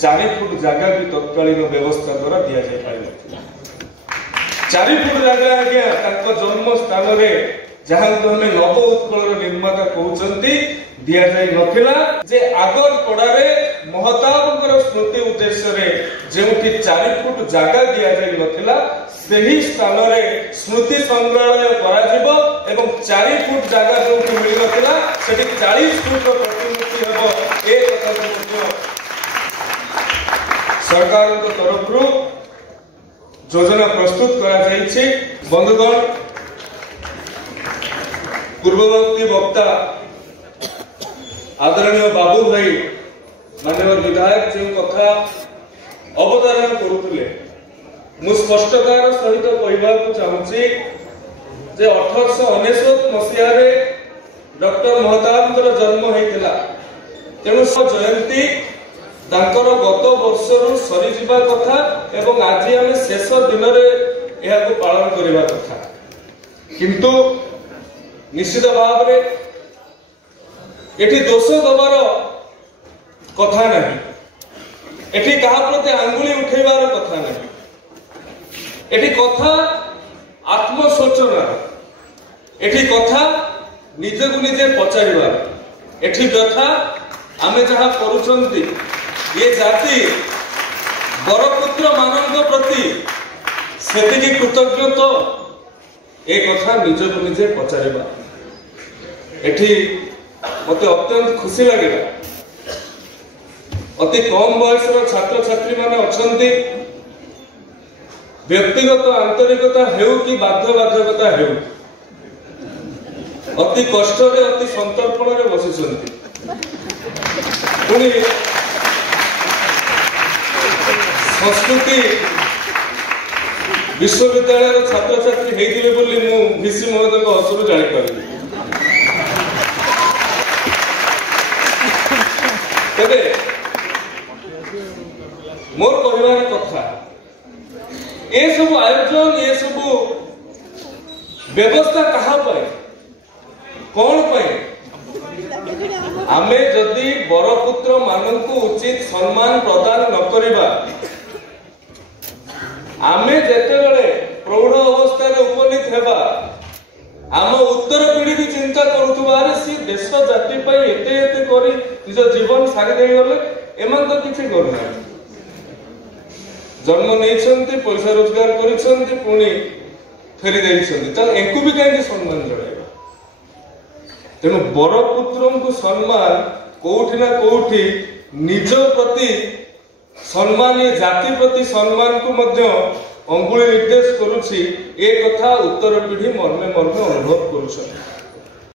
4 foot जगह भी तत्कालीन व्यवस्था द्वारा दि जाए पारि 4 फुट जगह आज्ञा जन्म स्थान में जहां को हमें नव उत्कल निर्माता कहते दि जाए नथिला जे आगर पड़ारे महताबंकर स्मृति उद्देश्य जो 4 फुट जगह दि जाए नथिला सही स्थान रे स्मृति संग्रहालय कराजिबो एवं 4 फुट जगह जो मिल नथिला सेठी 40 फुट प्रतिमूर्ति हेबो ए कथा सरकार तरफ योजना प्रस्तुत करा जाइछि। बंधुगण पूर्ववर्ती वक्ता आदरणीय बाबू भाई माननीय विधायक जो कथा अवधारण करुले मु स्पष्टतार सहित कहवाक चाहूँगी जे 1899 मसीह डॉक्टर महताबंकर जन्म होता तेणु जयंती तांकर गत वर्षरु सरी जिबा कथा एवं आज आम शेष दिन में पालन करबा कथा किंतु निश्चित भाव में एठी दोष दबार कथा नहीं, एठी कहा प्रति आंगुली उठेबार कथा नहीं, एठी कथा आत्मशोचना, एठी कथा निजकु निजे पचारिबार, एठी व्यथा आमे जहाँ करूछंती ये जाति बरपुत्र मानव प्रति सेतिकी कृतज्ञ तो ए कथा निजकु निजे पचारिबा। एठी मते अत्यंत खुशी लगे अति कम बयस छात्र छात्री माने अछंती व्यक्तिगत आंतरिकता हेउ कि बाध्यबाधकता हेउ अति कष्ट अति संतर्पण रे बसिसंती पुणी संस्कृति विश्वविद्यालय छात्र छात्री हेइथिबे बोली मु भिसी महोदय को हसुरु जानि पारिबी। तेबे मोर कहबार कथा ए सब आयोजन ए सब व्यवस्था कहा पाए कौन पाए आमे जदि बरपुत्र मानकु उचित सम्मान प्रदान न करिबा आमे जेतेबेले प्रौढ़ अवस्था रे उपनीत हेबा आम उत्तर पीढ़ी भी चिंता करुथुबार सी देश जाति पाई एते एते करी निज जीवन सारी दे गले एमान तो किछि करना जन्म नहीं पैसा रोजगार करिसंती पुणी फेरी देइसंती त एकु भी काहे सम्मान जणाइबा। तेणु बरपुत्र को सम्मान कोठी ना कोठी निज प्रति सम्मान ये जाति प्रति सम्मान को मध्य अंगुली निर्देश करुछि ए कथा उत्तर पीढ़ी मर्मे मर्मे अनुभव करुछन।